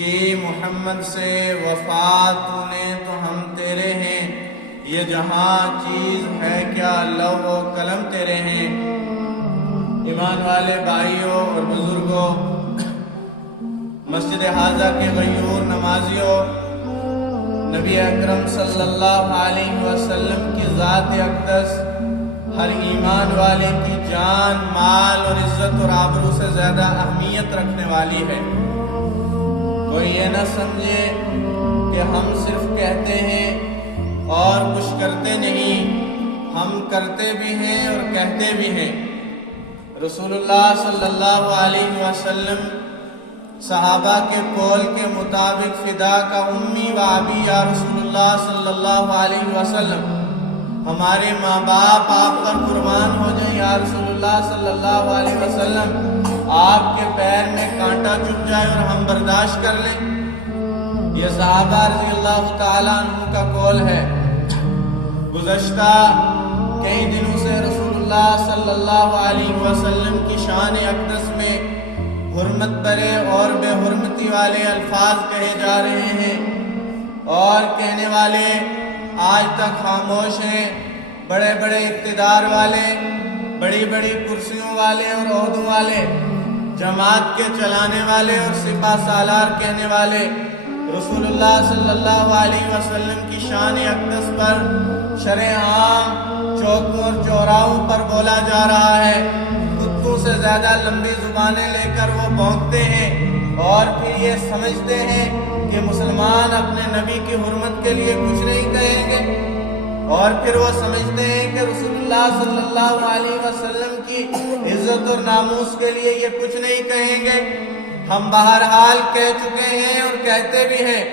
کہ محمد سے وفا تو نے تو ہم تیرے ہیں، یہ جہاں چیز ہے کیا لوح و قلم تیرے ہیں۔ ایمان والے بھائیوں اور بزرگوں، مسجد حاضہ کے غیور نمازیوں، نبی اکرم صلی اللہ علیہ وسلم کی ذات اقدس ہر ایمان والے کی جان، مال اور عزت اور آبرو سے زیادہ اہمیت رکھنے والی ہے۔ کوئی یہ نہ سمجھے کہ ہم صرف کہتے ہیں اور کچھ کرتے نہیں، ہم کرتے بھی ہیں اور کہتے بھی ہیں۔ رسول اللہ صلی اللہ علیہ وسلم صحابہ کے قول کے مطابق فدا کا امی و ابی یا رسول اللہ صلی اللہ علیہ وسلم، ہمارے ماں باپ آپ پر قربان ہو جائیں یا رسول اللہ صلی اللہ علیہ وسلم، آپ کے پیر میں کانٹا چبھ جائے اور ہم برداشت کر لیں۔ یہ صحابہ رضی اللہ تعالیٰ عنہ کا قول ہے۔ گزشتہ کئی دنوں سے رسول اللہ صلی اللہ علیہ وسلم کی شان اقدس میں حرمت برے اور بے حرمتی والے الفاظ کہے جا رہے ہیں، اور کہنے والے آج تک خاموش ہیں۔ بڑے بڑے اقتدار والے، بڑی بڑی کرسیوں والے اور عہدوں والے، جماعت کے چلانے والے اور سپہ سالار کہنے والے، رسول اللہ صلی اللہ علیہ وسلم کی شان اقدس پر شرع عام چوکوں اور چوراہوں پر بولا جا رہا ہے۔ کتوں سے زیادہ لمبی زبانیں لے کر وہ بھونکتے ہیں اور پھر یہ سمجھتے ہیں کہ مسلمان اپنے نبی کی حرمت کے لیے کچھ نہیں کہیں گے، اور پھر وہ سمجھتے ہیں کہ رسول اللہ صلی اللہ علیہ وسلم کی عزت اور ناموس کے لیے یہ کچھ نہیں کہیں گے۔ ہم بہرحال کہہ چکے ہیں اور کہتے بھی ہیں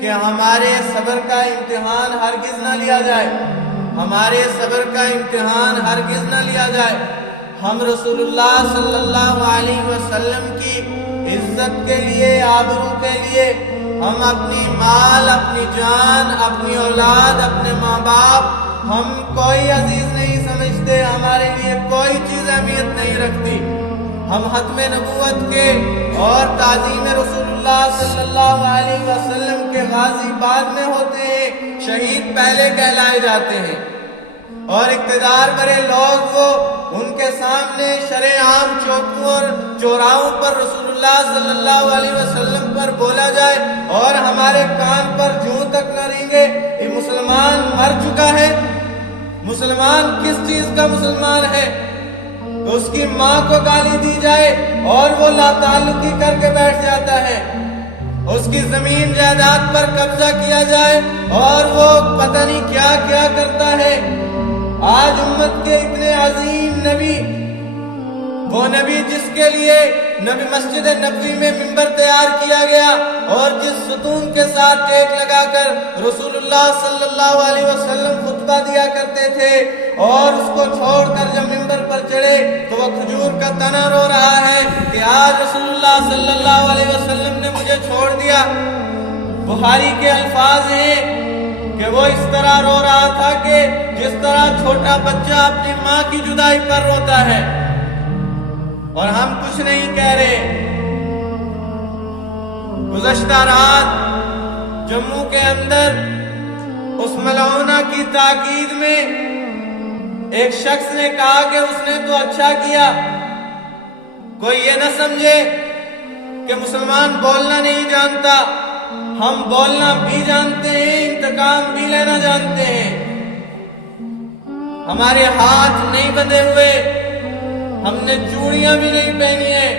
کہ ہمارے صبر کا امتحان ہرگز نہ لیا جائے، ہمارے صبر کا امتحان ہرگز نہ لیا جائے۔ ہم رسول اللہ صلی اللہ علیہ وسلم کی عزت کے لیے، آبرو کے لیے ہم اپنی مال، اپنی جان، اپنی اولاد، اپنے ماں باپ، ہم کوئی عزیز نہیں سمجھتے، ہمارے لیے کوئی چیز اہمیت نہیں رکھتی۔ ہم ختم نبوت کے اور تعظیم رسول اللہ صلی اللہ علیہ وسلم کے غازی بعد میں ہوتے ہیں، شہید پہلے کہلائے جاتے ہیں، اور اقتدار برے لوگ وہ ان کے سامنے شرع عام چوکوں اور چوراہوں پر رسول اللہ صلی اللہ علیہ وسلم پر بولا جائے اور ہمارے کان پر جوں تک نہ رینگے کہ مسلمان مر چکا ہے۔ مسلمان کس چیز کا مسلمان ہے؟ اس کی ماں کو گالی دی جائے اور وہ لا تعلقی کر کے بیٹھ جاتا ہے، اس کی زمین جائیداد پر قبضہ کیا جائے اور وہ پتہ نہیں کیا کیا کرتا ہے۔ آج امت کے اتنے عظیم نبی، وہ نبی جس کے لیے نبی مسجد نبوی میں منبر تیار کیا گیا اور جس ستون کے ساتھ ٹیک لگا کر رسول اللہ صلی اللہ علیہ وسلم خطبہ دیا کرتے تھے، اور اس کو چھوڑ کر جب منبر پر چڑھے تو وہ کھجور کا تنا رو رہا ہے کہ آج رسول اللہ صلی اللہ علیہ وسلم نے مجھے چھوڑ دیا۔ بخاری کے الفاظ ہیں کہ وہ اس طرح رو رہا تھا کہ جس طرح چھوٹا بچہ اپنی ماں کی جدائی پر روتا ہے، اور ہم کچھ نہیں کہہ رہے۔ گزشتہ رات جموں کے اندر اس ملعونہ کی تاکید میں ایک شخص نے کہا کہ اس نے تو اچھا کیا۔ کوئی یہ نہ سمجھے کہ مسلمان بولنا نہیں جانتا، ہم بولنا بھی جانتے ہیں، انتقام بھی لینا جانتے ہیں۔ ہمارے ہاتھ نہیں بندھے ہوئے، ہم نے چوڑیاں بھی نہیں پہنی ہیں،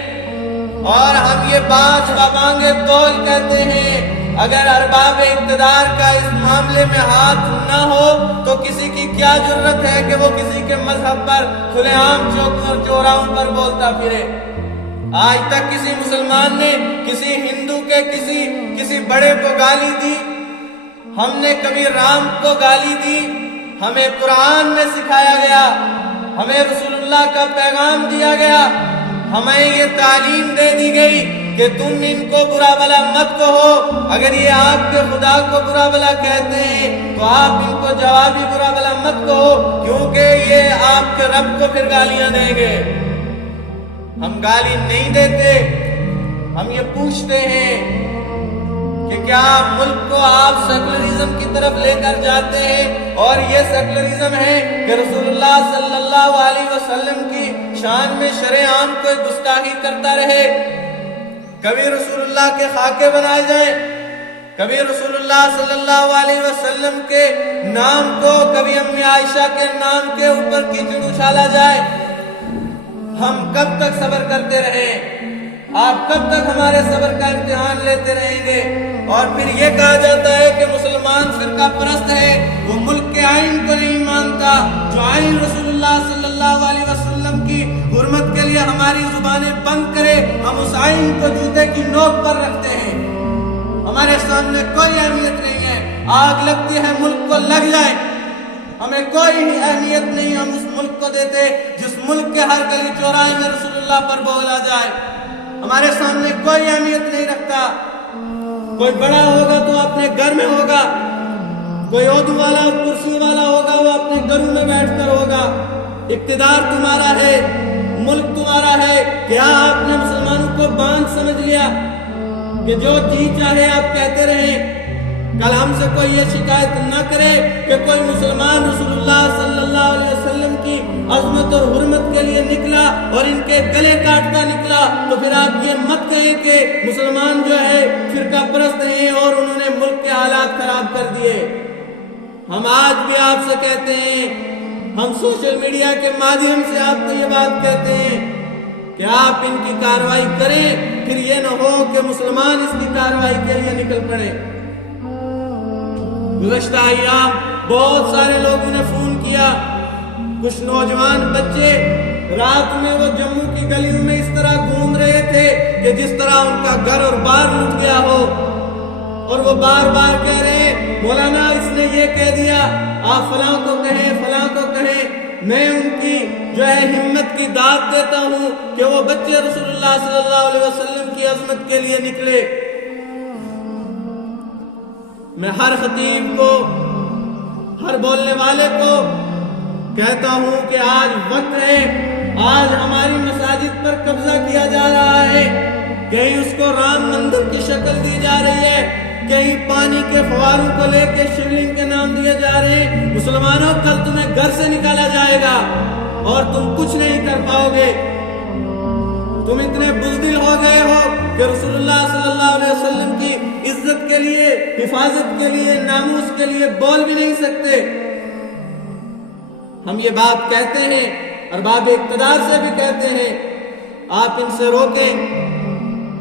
اور ہم یہ بات بابانگے تول کہتے ہیں اگر ارباب اقتدار کا اس معاملے میں ہاتھ نہ ہو تو کسی کی کیا ضرورت ہے کہ وہ کسی کے مذہب پر کھلے عام چوکوں اور چوراہوں پر بولتا پھرے۔ آج تک کسی مسلمان نے کسی ہندو کے کسی بڑے کو گالی دی؟ ہم نے کبھی رام کو گالی دی؟ ہمیں قرآن میں سکھایا گیا، ہمیں رسول اللہ کا پیغام دیا گیا، ہمیں یہ تعلیم دے دی گئی کہ تم ان کو برا بلا مت کہو، اگر یہ آپ کے خدا کو برا بلا کہتے ہیں تو آپ ان کو جوابی برا بلا مت کہو، کیونکہ یہ آپ کے رب کو پھر گالیاں دیں گے۔ ہم گالی نہیں دیتے، ہم یہ پوچھتے ہیں کیا ملک کو آپ سیکولرزم کی طرف لے کر جاتے ہیں، اور یہ سیکولرزم ہے کہ رسول اللہ صلی اللہ علیہ وسلم کی شان میں شرع عام کوئی گستاخی کرتا رہے، کبھی رسول اللہ کے خاکے بنائے جائیں، کبھی رسول اللہ صلی اللہ علیہ وسلم کے نام کو، کبھی امی عائشہ کے نام کے اوپر کیچڑ اچھالا جائے؟ ہم کب تک صبر کرتے رہیں؟ آپ کب تک ہمارے صبر کا امتحان لیتے رہیں گے؟ اور پھر یہ کہا جاتا ہے کہ مسلمان فرقہ پرست ہے، وہ ملک کے آئین کو نہیں مانتا، جو آئین رسول اللہ صلی اللہ علیہ وسلم کی حرمت کے لیے ہماری زبانیں بند کرے، ہم اس آئین کو جوتے کی نوک پر رکھتے ہیں، ہمارے سامنے کوئی اہمیت نہیں ہے، آگ لگتی ہے ملک کو لگ جائے، ہمیں کوئی اہمیت نہیں ہم اس ملک کو دیتے جس ملک کے ہر گلی چوراہے میں رسول اللہ پر بولا جائے، ہمارے سامنے کوئی اہمیت نہیں رکھتا۔ کوئی بڑا ہوگا تو اپنے گھر میں ہوگا، کوئی عہدہ والا اور کرسی والا ہوگا وہ اپنے گھروں میں بیٹھ کر ہوگا، اقتدار تمہارا ہے، ملک تمہارا ہے، کیا آپ نے مسلمانوں کو باندھ سمجھ لیا کہ جو جی چاہے آپ کہتے رہیں؟ کل ہم سے کوئی یہ شکایت نہ کرے کہ کوئی مسلمان رسول اللہ صلی اللہ علیہ وسلم کی عظمت اور حرمت کے لیے نکلا اور ان کے گلے کاٹتا نکلا، تو پھر آپ یہ مت کہیں کہ مسلمان جو ہے فرقہ پرست ہیں اور انہوں نے ملک کے حالات خراب کر دیے۔ ہم آج بھی آپ سے کہتے ہیں، ہم سوشل میڈیا کے مادھیم سے آپ کو یہ بات کہتے ہیں کہ آپ ان کی کارروائی کریں، پھر یہ نہ ہو کہ مسلمان اس کی کارروائی کے لیے نکل پڑے۔ گزشتہ ایام بہت سارے لوگوں نے فون کیا، کچھ نوجوان بچے رات میں وہ جموں کی گلیوں میں اس طرح گھوم رہے تھے کہ جس طرح ان کا گھر اور بار لٹ گیا ہو، اور وہ بار بار کہہ رہے ہیں مولانا اس نے یہ کہہ دیا، آپ فلاں کو کہیں، فلاں کو کہیں۔ میں ان کی جو ہے ہمت کی داد دیتا ہوں کہ وہ بچے رسول اللہ صلی اللہ علیہ وسلم کی عظمت کے لیے نکلے۔ میں ہر خطیب کو، ہر بولنے والے کو کہتا ہوں کہ آج وقت ہے، آج ہماری مساجد پر قبضہ کیا جا رہا ہے، کہیں اس کو رام مندر کی شکل دی جا رہی ہے، کہیں پانی کے فواروں کو لے کے شیولنگ کے نام دیے جا رہے ہیں۔ مسلمانوں کل تمہیں گھر سے نکالا جائے گا اور تم کچھ نہیں کر پاؤ گے، تم اتنے بزدل ہو گئے ہو کہ رسول اللہ صلی اللہ علیہ وسلم کی عزت کے لیے، حفاظت کے لیے، ناموس کے لیے بول بھی نہیں سکتے۔ ہم یہ بات کہتے ہیں اور باب اقتدار سے بھی کہتے ہیں، آپ ان سے روکیں،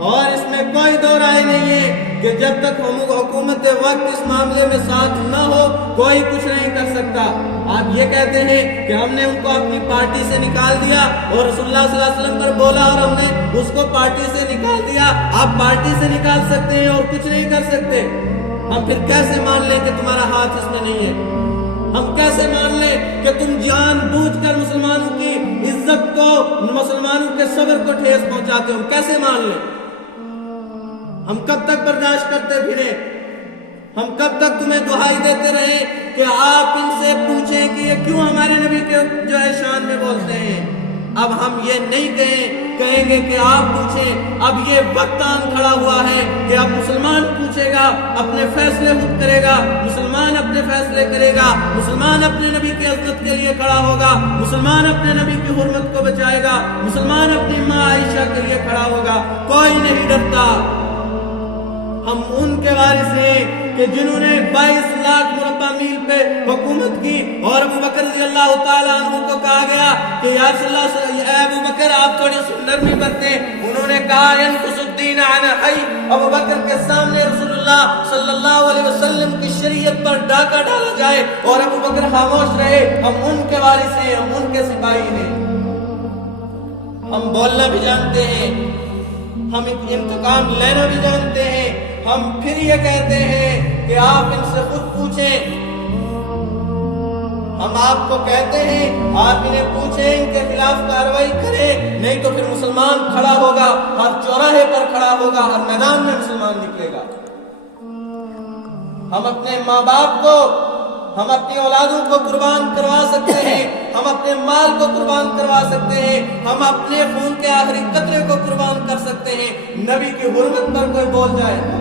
اور اس میں کوئی دو رائے نہیں ہے کہ جب تک حکومت وقت اس معاملے میں ساتھ نہ ہو کوئی کچھ نہیں کر سکتا۔ آپ یہ کہتے ہیں کہ ہم نے ان کو اپنی پارٹی سے نکال دیا اور رسول اللہ صلی اللہ علیہ وسلم پر بولا اور ہم نے اس کو پارٹی سے نکال دیا۔ آپ پارٹی سے نکال سکتے ہیں اور کچھ نہیں کر سکتے، ہم پھر کیسے مان لیں کہ تمہارا ہاتھ اس میں نہیں ہے؟ ہم کیسے مان لیں کہ تم جان بوجھ کر مسلمانوں کی عزت کو، مسلمانوں کے صبر کو ٹھیس پہنچاتے ہو؟ ہم کیسے مان لیں؟ ہم کب تک برداشت کرتے پھریں؟ ہم کب تک تمہیں دہائی دیتے رہیں کہ آپ ان سے پوچھیں کہ یہ کیوں ہمارے نبی کے جو ہے شان میں بولتے ہیں؟ اب ہم یہ نہیں کہیں گے کہ آپ پوچھیں، اب یہ وقت آن کھڑا ہوا ہے کہ اب مسلمان پوچھے گا، اپنے فیصلے خود کرے گا، مسلمان اپنے فیصلے کرے گا، مسلمان اپنے نبی کی عزت کے لیے کھڑا ہوگا، مسلمان اپنے نبی کی حرمت کو بچائے گا، مسلمان اپنی ماں عائشہ کے لیے کھڑا ہوگا۔ کوئی نہیں ڈرتا۔ ہم ان کے وارث ہیں کہ جنہوں نے 22 لاکھ مربع میل پہ حکومت کی، اور ابو بکر رضی اللہ تعالیٰ عنہ کو کہا گیا کہ یا رسول اللہ، اے ابو بکر آپ تھوڑی نرمی برتیں۔ انہوں نے کہا ینقص الدین عن حی، ابو بکر کے سامنے رسول اللہ صلی اللہ علیہ وسلم کی شریعت پر ڈاکہ ڈالا جائے اور ابو بکر خاموش رہے۔ ہم ان کے وارث ہیں، ہم ان کے سپاہی ہیں، ہم بولنا بھی جانتے ہیں، ہم انتقام لینا بھی جانتے ہیں۔ ہم پھر یہ کہتے ہیں کہ آپ ان سے خود پوچھیں۔ ہم آپ کو کہتے ہیں آپ انہیں پوچھیں، ان کے خلاف کارروائی کریں، نہیں تو پھر مسلمان کھڑا ہوگا، ہر چوراہے پر کھڑا ہوگا، ہر میدان میں مسلمان نکلے گا۔ ہم اپنے ماں باپ کو، ہم اپنی اولادوں کو قربان کروا سکتے ہیں، ہم اپنے مال کو قربان کروا سکتے ہیں، ہم اپنے خون کے آخری قطرے کو قربان کر سکتے ہیں، نبی کی حرمت پر کوئی بول جائے ہم